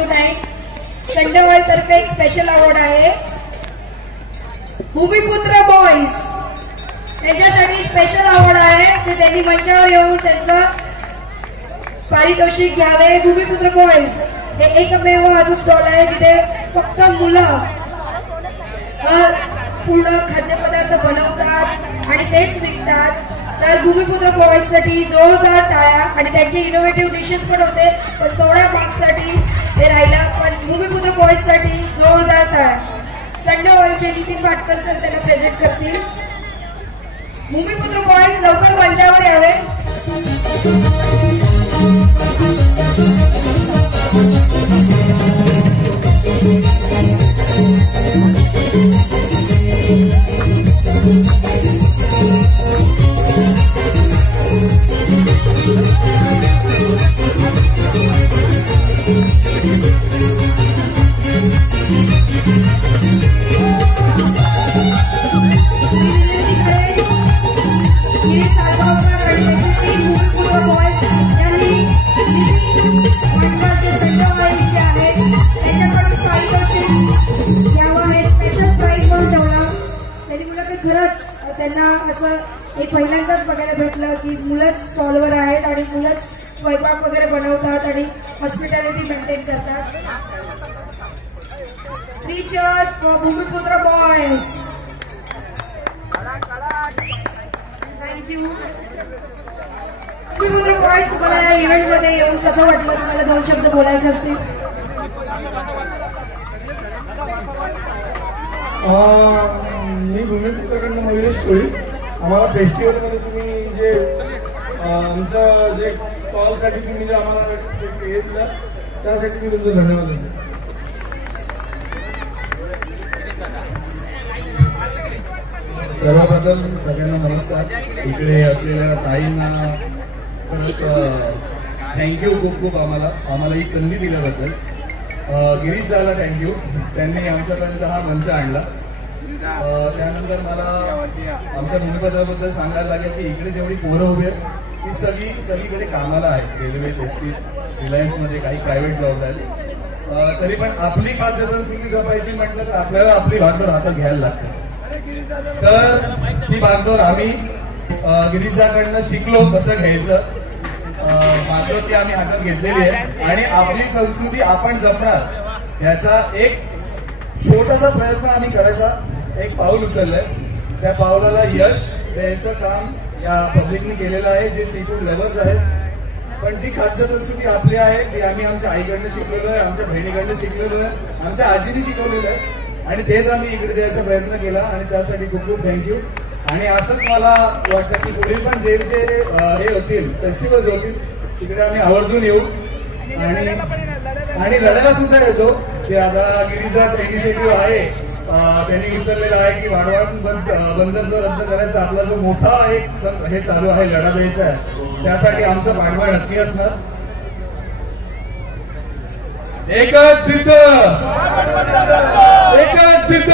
Tonight संडेवाल तर्फे एक special award आहे भूमिपुत्र बॉयज त्यांच्यासाठी स्पेशल अवॉर्ड आहे ते त्यांनी मंचावर येऊन त्यांचं पारितोषिक घ्यावे। भूमिपुत्र बॉयज हे एकमेव असं स्टॉल आहे जिथे फक्त मुलं पूर्ण खाद्यपदार्थ बनवतात आणि तेच विकतात। तर भूमिपुत्र बॉयज साठी जोरदार टाळ्या आणि त्यांचे इनोव्हेटिव्ह डिशेस पण होते पण थोड्या मार्क्ससाठी ते राहिला पण भूमिपुत्र बॉयज साठी जोरदार टाळ्या। संडेवालचे नितीन पाटकर सर त्यांना प्रेझेंट करतील। भूमिपुत्र बॉयज लवकर मंचावर यावे। त्यांना असं हे पहिल्यांदाच बघायला भेटलं की मुलंच स्टॉलवर आहेत आणि मुलंच स्वयंपाक वगैरे बनवतात आणि हॉस्पिटॅलिटी मेंटेन करतात। 3 cheers for Bhumiputra boys. Thank you Bhumiputra boys. तुम्हाला या इव्हेंट मध्ये येऊन कसं वाटलं? तुम्हाला 2 शब्द बोलायचे असतील? मी भूमिपुत्राकडनं मयुरेश कोळी। आम्हाला फेस्टिवलमध्ये तुम्ही जे आमचं जे स्टॉलसाठी तुम्ही जे आम्हाला हे दिलं त्यासाठी मी तुमचं धन्यवाद देतो। सर्वप्रथम सगळ्यांना नमस्कार। इकडे असलेल्या ताईंना परत थँक्यू खूप आम्हाला ही संधी दिल्याबद्दल। गिरीश दाला थँक्यू, त्यांनी आमच्यापर्यंत हा मंच आणला। त्यानंतर मला आमच्या भूमिपुत्राबद्दल सांगायला लागेल की इकडे जेवढी पोरं उभी आहेत ती सगळीकडे कामाला आहेत। रेल्वे, एसटी, रिलायन्समध्ये, काही प्रायव्हेट जॉब आहेत। तरी पण आपली खाद्य संस्कृती जपायची म्हटलं तर आपल्याला आपली भागदौड हातात घ्यायला लागते। तर ती भागदौड आम्ही गिरीशाकडनं शिकलो कसं घ्यायचं। भागदौड ती आम्ही हातात घेतलेली आहे आणि आपली संस्कृती आपण जपणार याचा एक छोटासा प्रयत्न आम्ही करायचा एक पाऊल उचललंय। त्या पावलाला यश द्यायचं काम या पब्लिकने केलेलं आहे जे सी फूड लव्हर्स आहेत। पण जी खाद्य संस्कृती आपली आहे ती आम्ही आमच्या आईकडनं शिकलेलो आहे, आमच्या बहिणीकडनं शिकलेलो आहे, आमच्या आजीने शिकवलेलं आहे आणि तेच आम्ही इकडे द्यायचा प्रयत्न केला आणि त्यासाठी खूप थँक्यू। आणि असंच मला वाटतं की पुढे पण जे हे होतील फेस्टिवल्स होतील तिकडे आम्ही आवर्जून येऊ आणि लढायला सुद्धा येतो। जे आता गिरीजाचा इनिशिएटिव्ह आहे त्यांनी उचललेला आहे की वाढवाड बंदर जो रद्द करायचा आपला जो मोठा एक हे चालू आहे लढा द्यायचा आहे त्यासाठी आमचं पाठबळ नक्की असणार। एकच जिद्द, एकच जिद्द।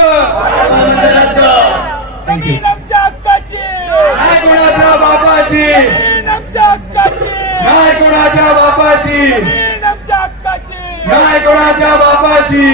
थँक्यू। नाही कोणाच्या बापाची, नाही कोणाच्या बापाची, नाही कोणाच्या बापाची।